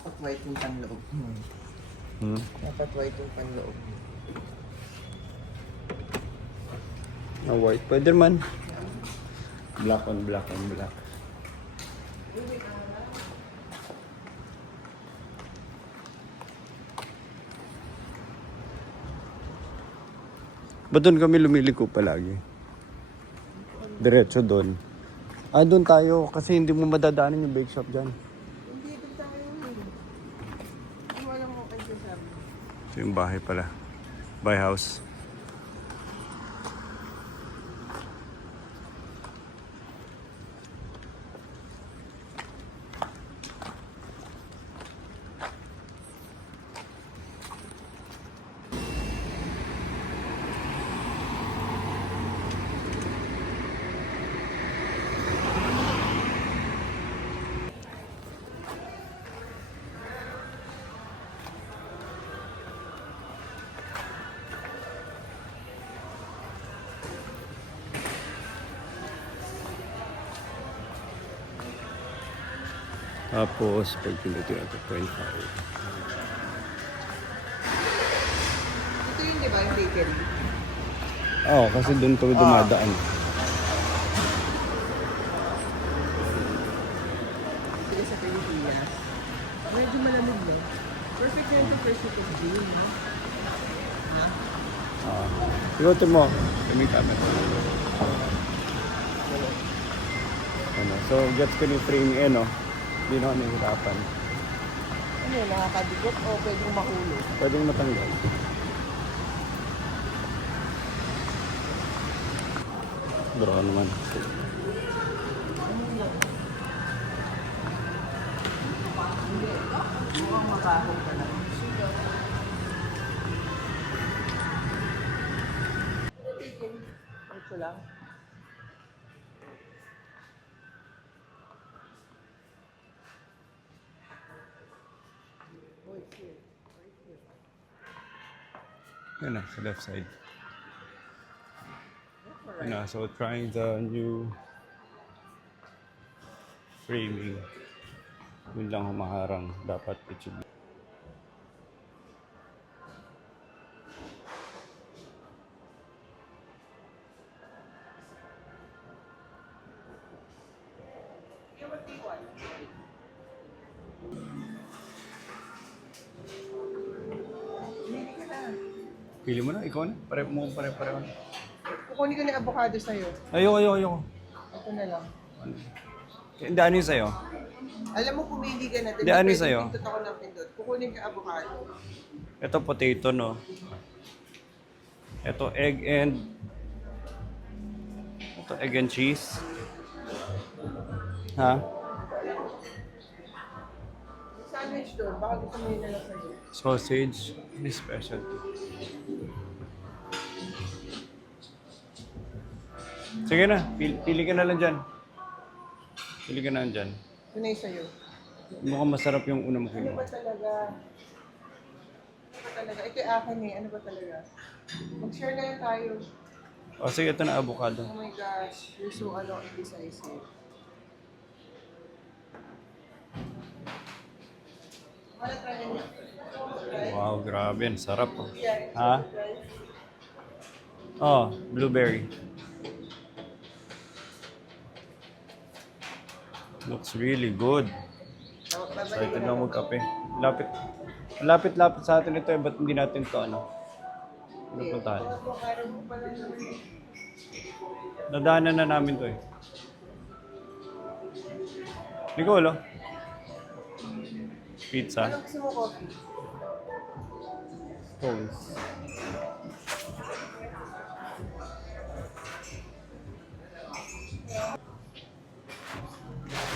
Dapat white yung panloob. Dapat white yung panloob. Na white. Pwede man. Black on black on black. Ba't doon kami lumiliko palagi? Diretso doon. Ah, doon tayo kasi hindi mo madadaanan yung bake shop dyan. Hindi, doon tayo. Hindi mo alam kung ano sasabi. Ito yung bahay pala. Buy house. Tapos, pag pinutin natin 0.5. Ito yun, di ba, yung bakery? Oo, kasi doon kami dumadaan. Sila sa Pilipinas. Medyo malamig, no? Perfect yan to first week of June, no? Ha? Ikutin mo. Kami camera. Ano, so, gets ko yung frame eh, no? Hindi na ako nahihirapan. Ano yun, nakakadikot o pwedeng mahulog? Pwedeng matanggal. Bro, ano naman. Mukhang makahong ka lang. Ito lang. Yun na, sa left side. Yun na, so trying the new framing. Yun lang humaharang. Dapat it should be. Pili mo na, ikaw na. Pare-pareho na. Kukunin ko na yung avocado sa'yo. Ayoko. Ito na lang. Hindi, ano yung sa'yo? Alam mo, pumili ka na. Di, ano yung sa'yo? Pindot ako ng pindot. Kukunin ka avocado. Ito potato, no? Ito egg and... Ito egg and cheese. Ha? Sandwich doon. Baka gusto mo yun na lang sa'yo. Sausage. Any specialty. Sige na, pili ka na lang dyan. Pili ka na lang dyan. Ito na yung sa'yo. Mukhang masarap yung una mo Ano kinuha. ba talaga? Ano ba talaga? Ito yung akin eh. Ano ba talaga? Mag-share na lang tayo. O sige, ito na avocado. Oh my gosh. You're so indecisive. Wala tayo niya. Wow, grabe. Ang sarap. Oh. Ha? Oh, blueberry. Looks really good. Excited na magkape. Lapit sa atin ito eh. Ba't hindi natin ito ano? Napuntahan. Nadaanan na namin ito eh. Nicole, oh. Pizza. Anong gusto mo coffee? Scones.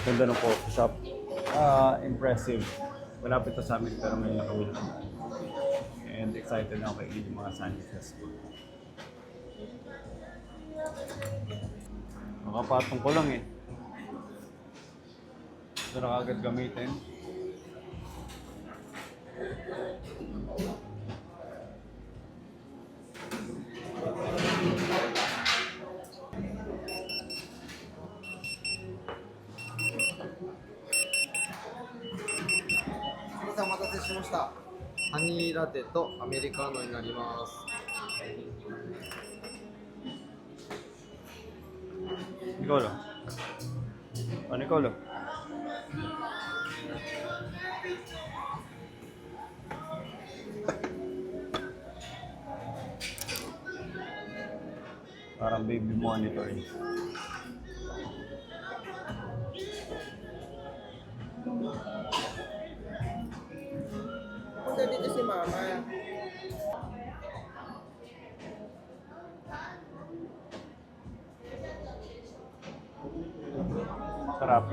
Ganda ng coffee shop. Impressive. Malapit to sa amin pero may nakawin. And excited na ako kainin yung mga sandwiches ko. Makapatong ko lang eh. Ito na kagad gamitin. せん、お待たせしました。ハニーラテとアメリカーノになります。Ikaw lang. Ano ikaw lang? Parang baby monitor eh. Punta dito si Mama. Sarap.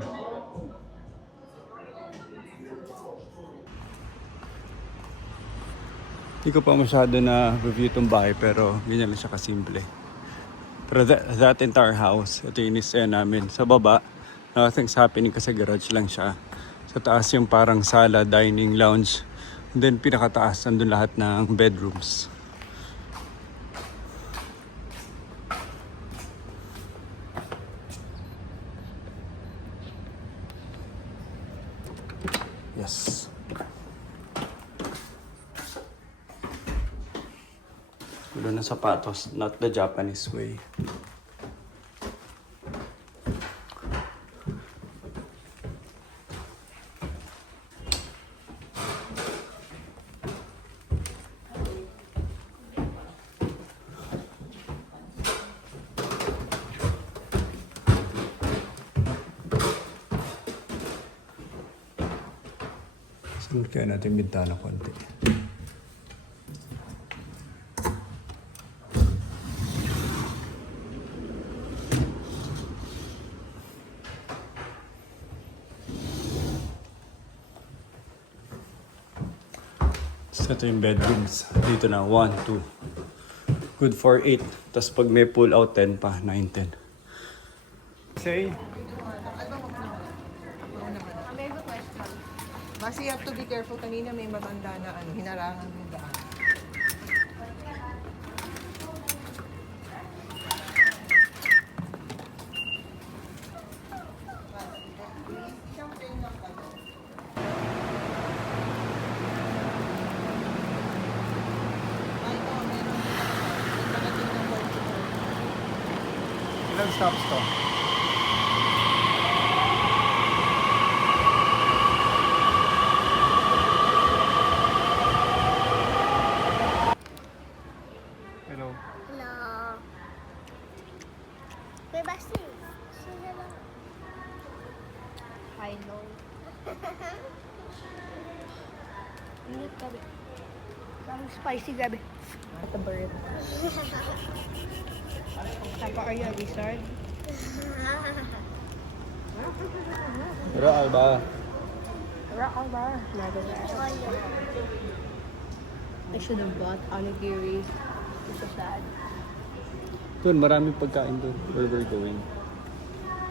Hindi ko pa masyado na review itong bahay pero ganyan lang siya kasimple. Pero that entire house, ito yung inisaya namin. Sa baba, nothing's happening kasi garage lang siya. Sa taas yung parang sala, dining, lounge. And then pinakataas, nandun lahat ng bedrooms. Yes. Gulo ng sapatos, not the Japanese way. Sunod kaya natin bintana konti. So ito yung bedrooms. Dito na 1, 2. Good for 8. Tapos pag may pull out 10 pa, 9, 10. Say, Kasi you have to be careful. Kanina may matanda na hinarangan yung daan. ilang stops to? Hello. Hello. Bebasi. Sino lang? Hello. Init gabi. Parang spicy gabi. At the bird. Tapa kayo, wizard. Raal ba? Raal ba? I should have bought onigiri. It's so sad. Doon, maraming pagkain doon where we're going.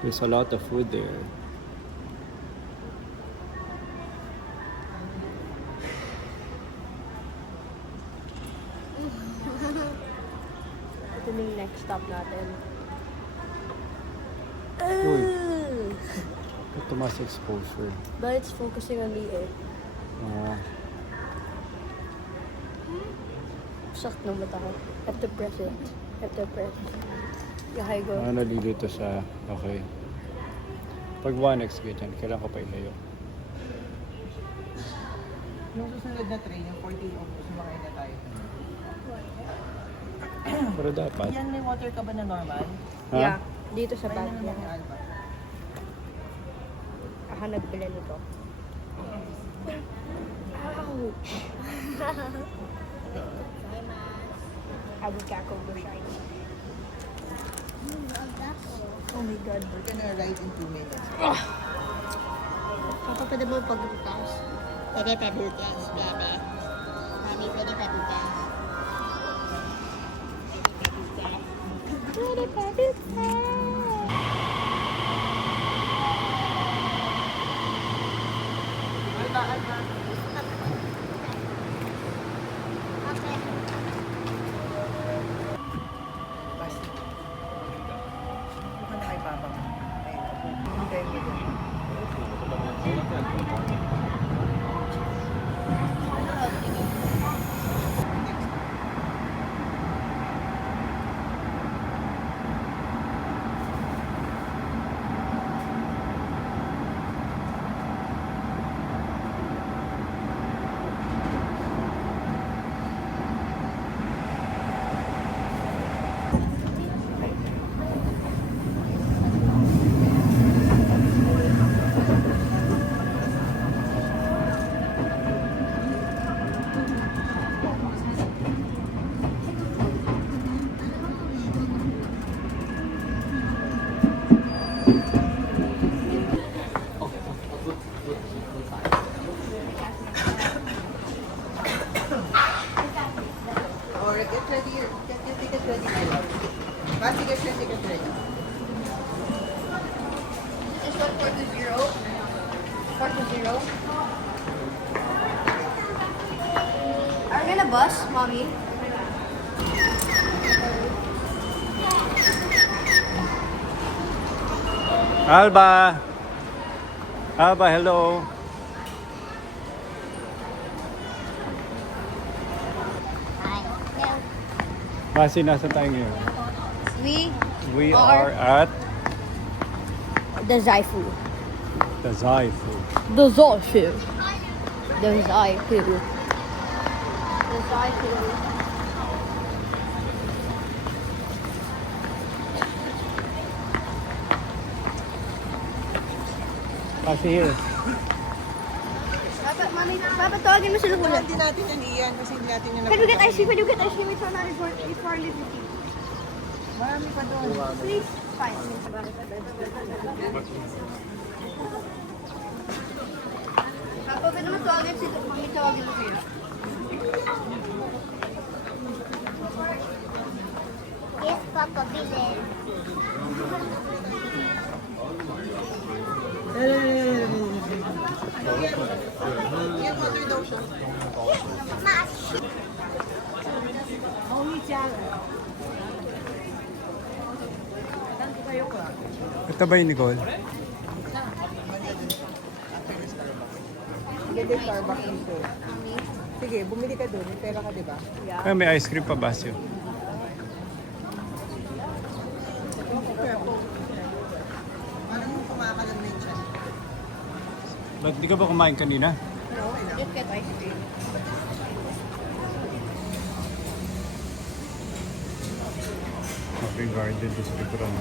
There's a lot of food there. Ito na yung next stop natin. Uy, ito mas exposure. But it's focusing on the air. Ah, Sakto na mata ko. Have to press it. Have to press. Yahay go. nalilito siya. Okay. Pag 1x ganyan, kailangan ko pa ilayo. Yung susunod na train, yung 14 August, sumakay na tayo. Pero dapat. Yan, may water ka ba na normal? Ha? Yeah. Dito sa Try bag na naman yung niya. Alba. Aha, nagbila nito. Abukako go shiny. Oh my god. We're gonna ride in 2 minutes. Pwede mo pagbutas. Pwede pabutas. Pwede. Mami, pwede pabutas. Pwede pabutas. Okay. Basta. Bukan na kay Papa. Ayun, okay. Are we gonna bus, mommy? Alba! Alba, hello! Hi. Basi, nasa tayo ngayon? We are at The Zaifu. the Zaifu. The Zaifu. The Zaifu. The Zaifu. Basi here. Papa, tawagin mo sila muna. Hindi natin yan iyan kasi hindi natin yan Can we get ice cream? Can you get ice cream? It's 450. Marami pa doon. Please. Fine. Papa, pwede mo tawagin sila. Mami, tawagin mo sila. Yes, Papa, bilhin. Yan, water daw siya. Ito ba yung Nicole? Ganda yung Starbucks dito. Sige, bumili ka doon. May pera ka, di ba? Ah, may ice cream pa, Basyo. Parang kumakalam na yun siya. Ba't di ka ba kumain kanina? Just get ice cream. Okay, garden doon sa likuran.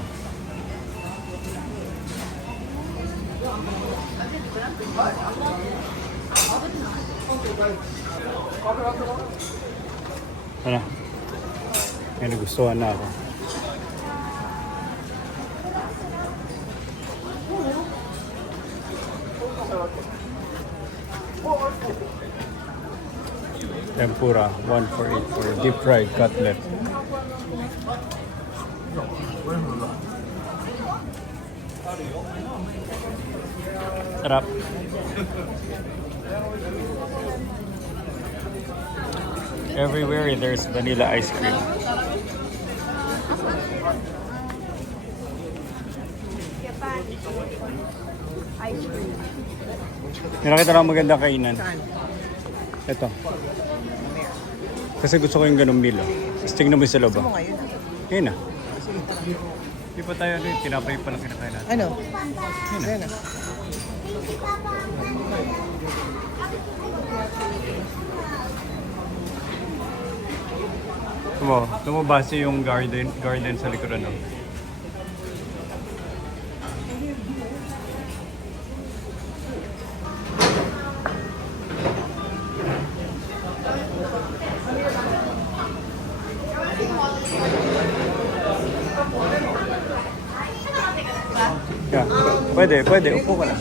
Ano? May nagustuhan na ako. Tempura, 148 for deep fried cutlet. Sarap. Everywhere there's vanilla ice cream. Ice cream. May nakita lang magandang kainan. Saan? Ito. Kasi gusto ko yung ganung meal. Tapos tingnan mo sa loob. Gusto mo ngayon ah. Yun na. Sige. Di pa tayo rin. Tinapay pa lang kinakain natin. Ano? Yan ah. Tumabasi yung garden sa likuran. No? Yeah, pwede. Upo ka lang.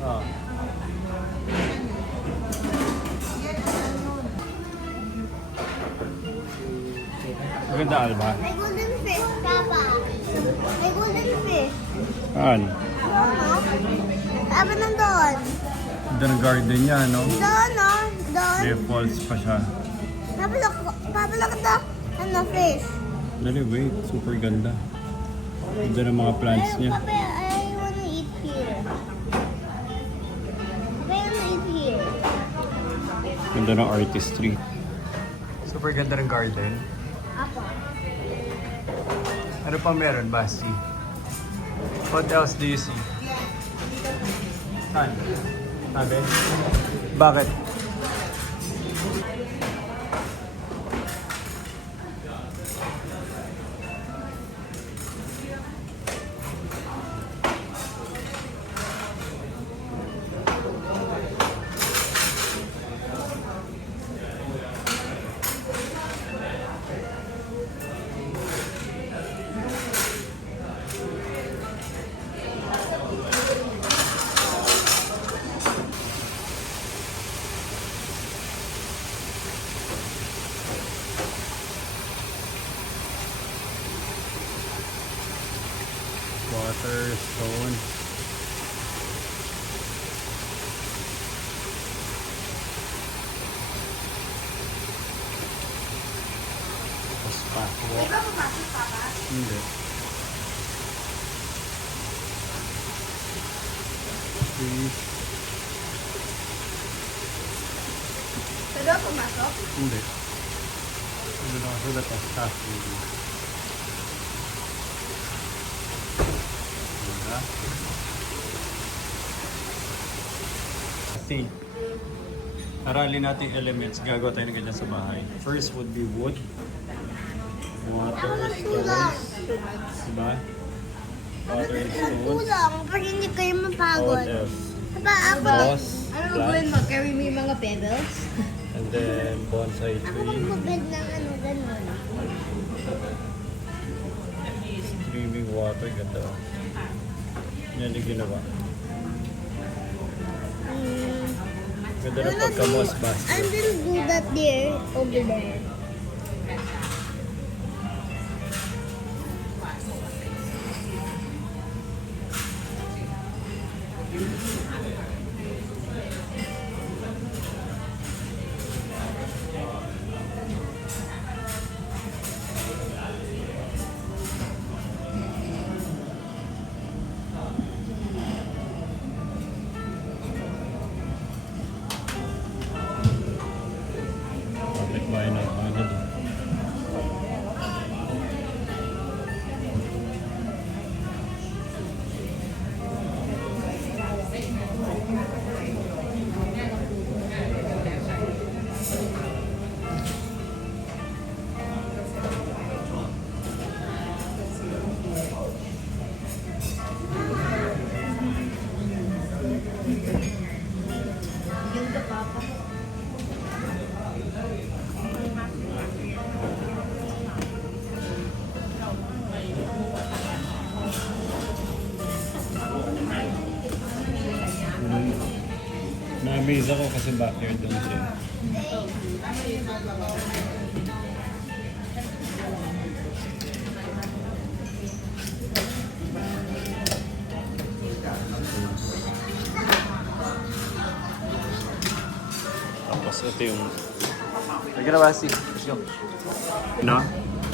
Ah. Maganda, Alba. May golden fish, Papa. May golden fish. Saan? Papa, nandun. Ganda ng garden niya, no? Doon, no? Doon. May falls pa siya. Papa, look at the fish. Dali, wait. Super ganda. Ganda ng mga plants niya. Papa, I wanna eat here. Papa, I wanna eat here. Ganda ng artistry. Super ganda ng garden. Apa. Ano pa meron, Basti? What else do you see? Saan? Sabi? Bakit? phone. Tapos passport. Hindi. Please. Pwede ako pumasok? Hindi. Ano na ako sa staff meeting. Diba? Kasi, aralin natin yung elements. Gagawa tayo ng ganyan sa bahay. First would be wood. Water, stones. Diba? Water and stones. Kulang, pag hindi kayo What mapagod. else? Papa, ako. Moss, Ano gagawin mo? Carry mo yung mga pebbles? and then bonsai Ako tree. magbabed ng ano, ganun. Streaming water, ganda. Yan yung ginawa. Ganda ng pagka-moss I basket. will do that there, over there. Public bahay ng ano doon. Na-amaze ako kasi backyard doon siya. Tapos ito yung... Lagyan na ba si? No?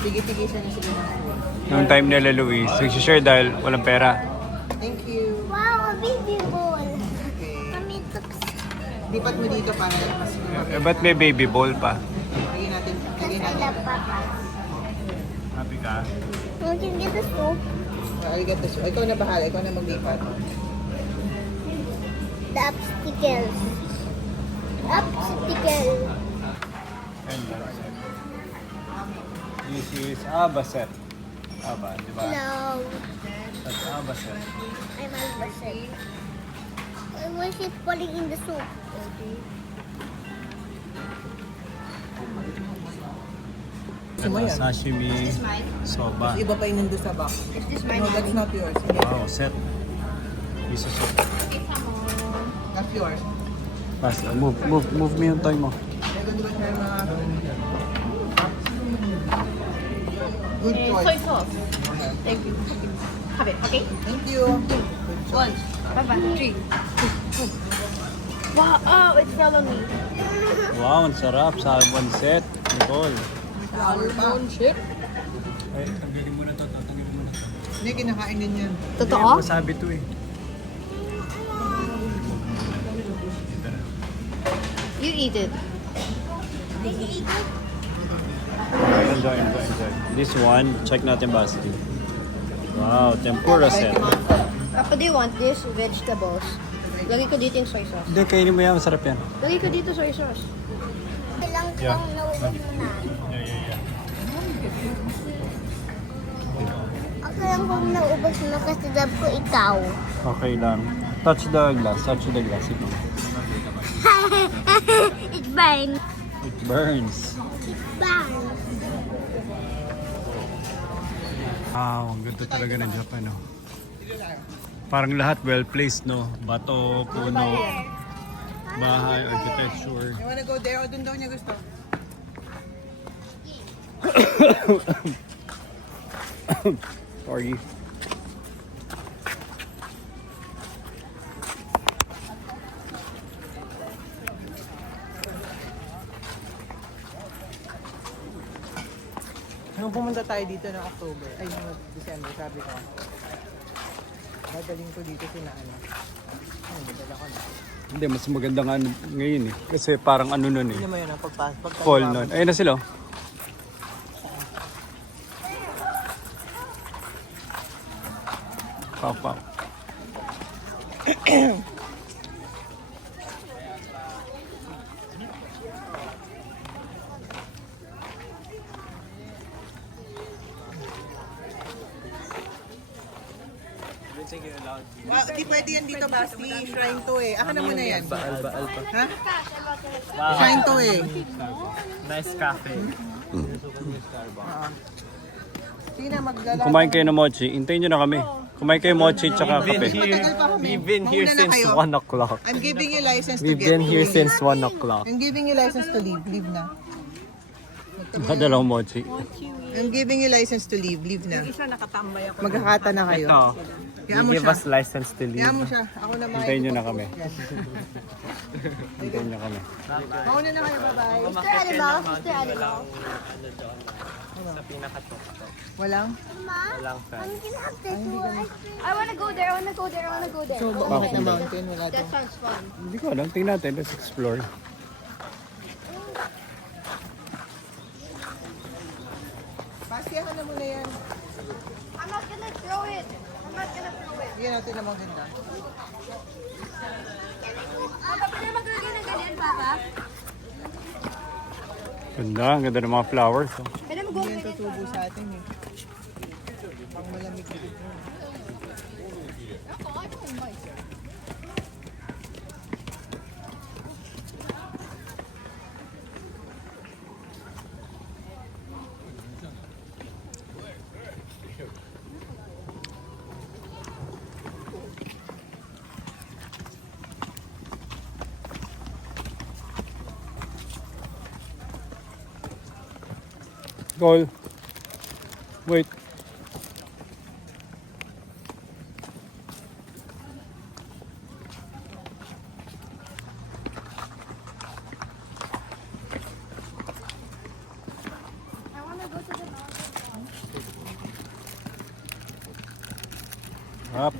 Tigil-tigisan niyo sila ng food. Noong time nila Luis, nagsishare dahil walang pera. Thank you. Wow, a baby bowl. Okay. Kami took Lipat mo dito para mas Eh, ba't may baby bowl pa? lagyan natin. kasi la papa. Happy ka? We can get the soup. Arigato. Ikaw na bahala. Ikaw na maglipat. The obstacles. Obstacle. And that's it. This is Abaset. Aba, di ba? Hello. That's Abaset. I'm Albacete. Why is it falling in the soup? Ito, sashimi, soba. Iba pa yung nandun sa box. Is this mine? No, that's not yours. Wow, set. Piso set. That's yours. Basta, move me yung toy mo. Meron ba tayo mga... Good And choice. soy sauce. Thank you. Have it, okay? Thank you. One. Bye-bye. 3. Wow, oh, it fell on me. Wow, ang sarap sa one set. Nicole. Flour pa. Shit. Ay, tanggalin mo na to. Tanggalin mo na to. Hindi, kinakain din yan. Totoo? Masabi to eh. You eat it. Enjoy. This one, check natin basket. Wow, tempura set. Papa, do you want this? Vegetables. Lagay ko dito yung soy sauce. Hindi, kainin mo yan. Masarap yan. Lagay ko dito soy sauce. Kailang Yeah. kang naubos mo na. Yeah. Okay lang kung naubos mo kasi love ko ikaw. Okay lang. Touch the glass. Ito. It's fine. It burns. It's fine. Wow, ang ganda talaga ng Japan, no? Parang lahat well-placed, no? Bato, puno, bahay, architecture. You wanna go there o dun daw niya gusto? Sorry. Nung pumunta tayo dito ng October, ay ng December, sabi ko, dadaling ko dito sila ano. Ay, nadala ko na. Hindi, mas maganda nga ngayon eh. Kasi parang ano nun eh. Hindi mo yun ang pagpasok. Fall nun. Ayun na sila. Oh. Pau, pau. Di pwede yan dito, Basti. Shrine to eh. Akin na muna yan. Ha? Shrine to eh. Nice cafe. Sige na, maglala. Kumain kayo ng mochi. Hintayin nyo na kami. Kumain kayo mochi tsaka kape. Matagal pa kami. We've been here Mauna na since kayo. 1 o'clock. I'm giving you license to We've get been here since 1 o'clock. I'm giving you license to leave. Leave na. Dalawang mochi. I'm giving you license to leave. Leave na. Magkakata na kayo. Ito, Kaya mo you give siya. us license to Kaya mo leave. siya. Ako na Hintayin nyo na kami. Hintayin nyo kami. Mauna na kayo. Bye-bye. Mr. Animal, Mr. Animal. Sa pinaka-top-top. Walang? Walang fan. I'm gonna have this one. I wanna go there, I wanna go there, I wanna go there. Bakit na mountain? Wala to. That sounds fun. Hindi ko alam. Tingnan natin. Let's explore. Basti, ako na muna yan. I'm not gonna throw it. I'm not gonna throw it. Bigyan natin ng maganda. Papa, pwede maglagay ng ganyan, Papa? Ganda. Ang ganda ng mga flowers. Oh. Pwede mo Hindi yan tutubo sa atin eh. Pang malamig dito. Goal. Wait. I wanna go to the mountain. Up.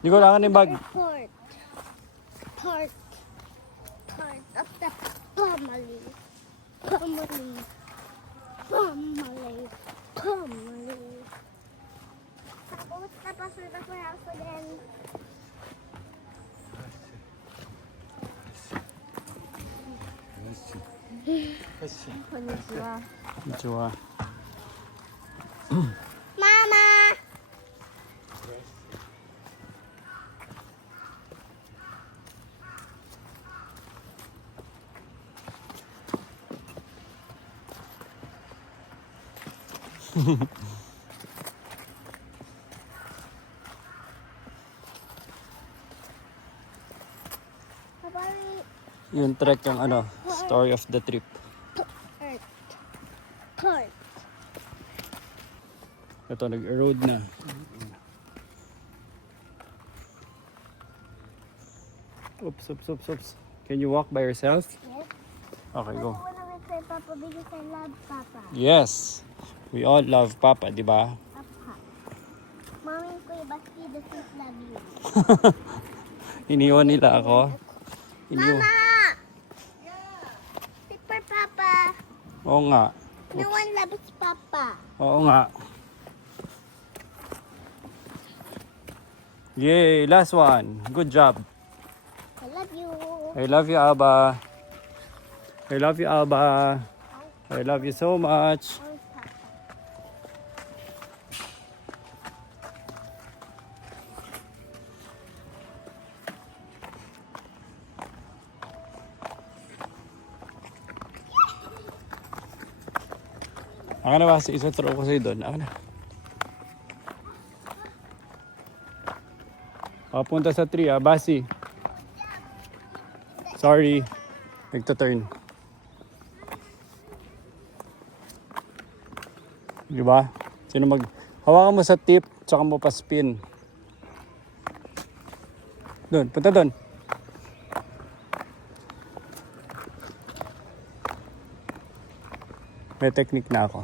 Hindi ko kailangan yung bag. Part. Part. Part of the family. Family. Family. Family. Tapos na po ako din. Konnichiwa. Mama! Papa, Yung trek yung ano, story of the trip. Earth. Part. Ito, nag-erode na. Oops. Can you walk by yourself? Yes. Okay, go. I wanna make kay Papa because I love Papa. Yes. We all love Papa, di ba? Papa. Mommy ko Basti doesn't love you. Iniwan nila ako. Iniwan. Mama! Super Papa. Oo nga. No one loves Papa. Oo nga. Yay, last one. Good job. I love you. I love you, Abba. I love you, Abba. I love you so much. Oh, Papa. Ako na ba? Isa throw ko sa'yo doon. Ako na. Papunta sa tree, Basi. Sorry. Nagta-turn. Diba? Sino mag... Hawakan mo sa tip, tsaka mo pa spin. Doon, punta doon. May technique na ako.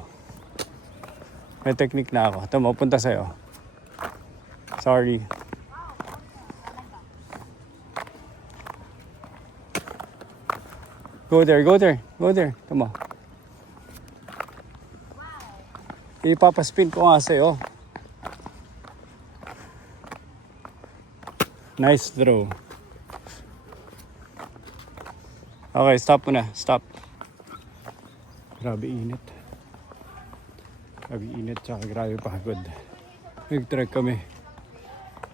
Ito, mapunta sa'yo. Sorry. Go there. Come on. Ipapaspin ko nga sa'yo. Nice throw. Okay, stop mo na. Stop. Grabe init. Tsaka grabe pagod. Nag-trek kami.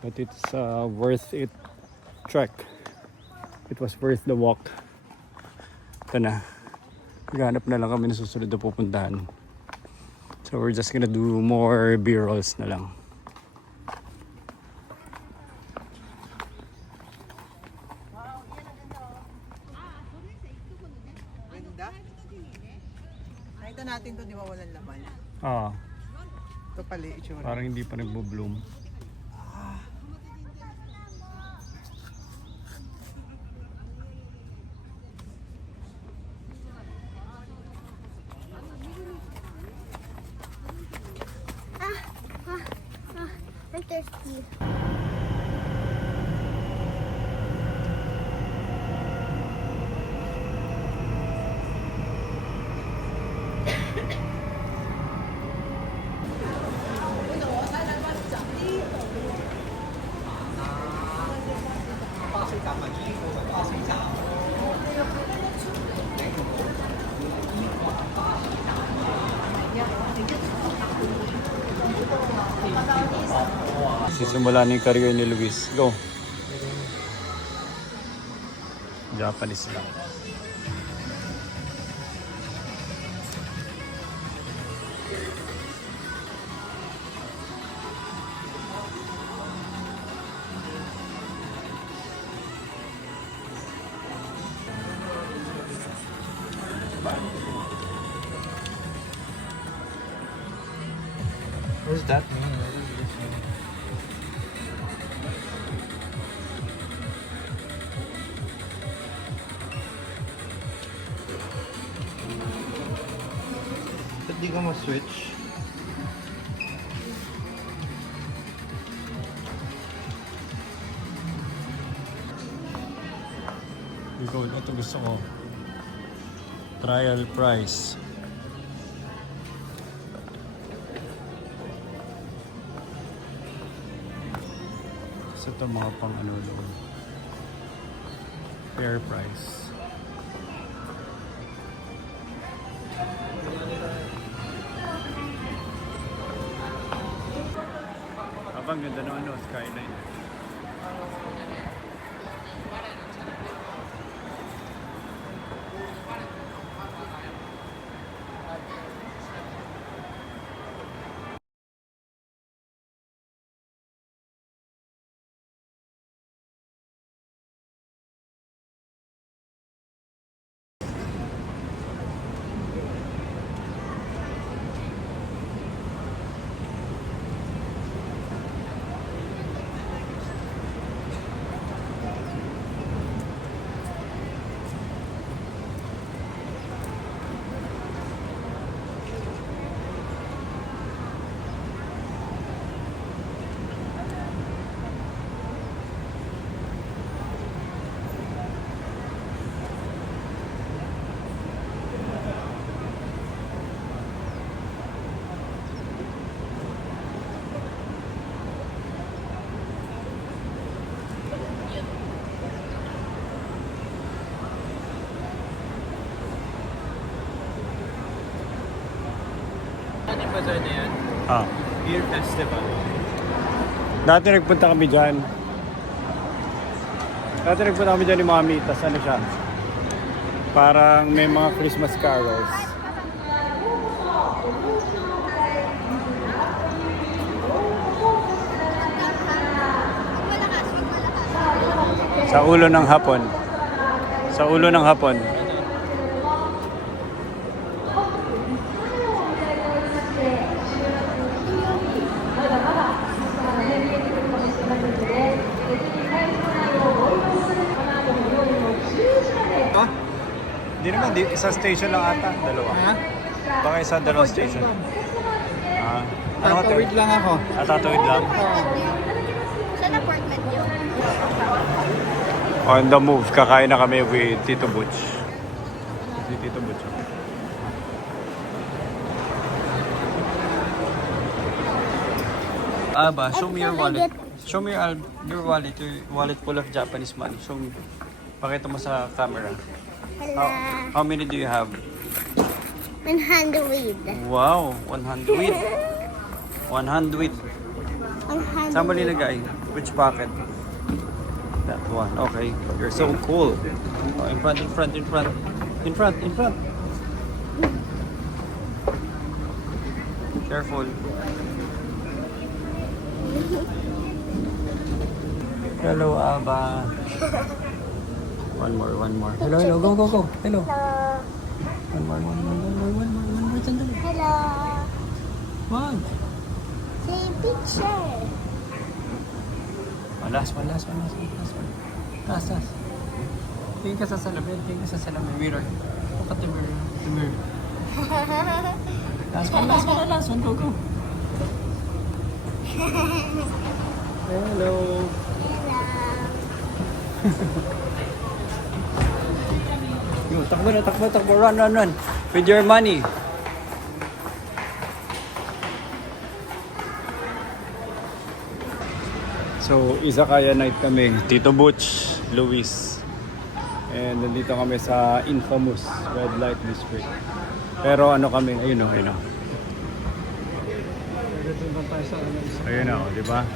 But it's worth it trek. It was worth the walk. Ito na. Maghanap na lang kami na susunod na pupuntahan. So we're just gonna do more B-rolls na lang. Ganda. Nakita natin to, di ba walang laman? Ah, Ito pala yung itsura. parang hindi pa nagbo-bloom. I'm thirsty. Sisimula na yung career ni Luis. Go. Japanese lang. Where's that? Ba't di ka ma-switch? food. Ito gusto ko. Trial price. So ito mga pang ano doon. Fair price. Abang ganda ng ano, skyline. Ano yung bazaar na yan? Ah. Beer Festival. Dati nagpunta kami dyan. Ni Mami. Tapos ano siya? Parang may mga Christmas carols. Sa ulo ng hapon. Sa ulo ng hapon. Ha? Hindi naman, isang station lang ata. Dalawa. Ha? Baka dalawang station. Ah. Ano ka Tatawid lang ako. tatawid lang. Saan apartment yun? On the move, kakain na kami with Tito Butch. Si Tito Butch. Aba, show me your wallet. Show me your wallet. Your wallet full of Japanese money. Show me. Pakita mo sa camera. Hello. How many do you have? 100. Wow, 100. 100. Saan mo nilagay? Which pocket? That one. Okay. You're so cool. Oh, in front. Careful. Hello, Aba. One more. Hello. Go. Hello. One more. Sandali. Hello. Wag. Say picture. Last one. Taas. Tingin ka sa salamin. Mirror. Look at the mirror. Last one. Go. Hello. Yo, takbo. Run. With your money. So, izakaya night kami. Tito Butch, Luis. And nandito kami sa infamous Red Light District. Pero ano kami, ayun o. Ayun o, di ba?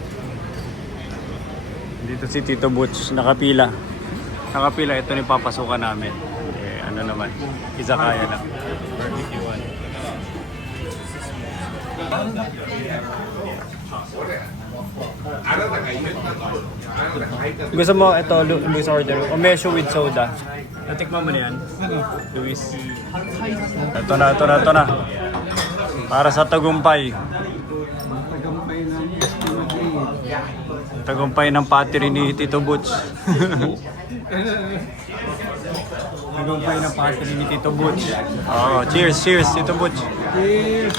Dito si Tito Butch, nakapila. Ito ni papasukan namin. Eh, ano naman, izakaya lang. Barbecue one. Gusto mo ito, Luis order, umesyo with soda. Natikman mo na yan, Luis. Ito na. Para sa tagumpay. Tagumpay ng patiri ni Tito Butch. Tagumpay ng patiri ni Tito Butch. Oh, cheers, Tito Butch. Cheers.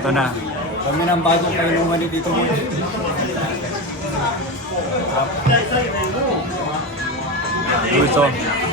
Ito na. Kami ng bagong kainuman ni Tito Butch. Gusto.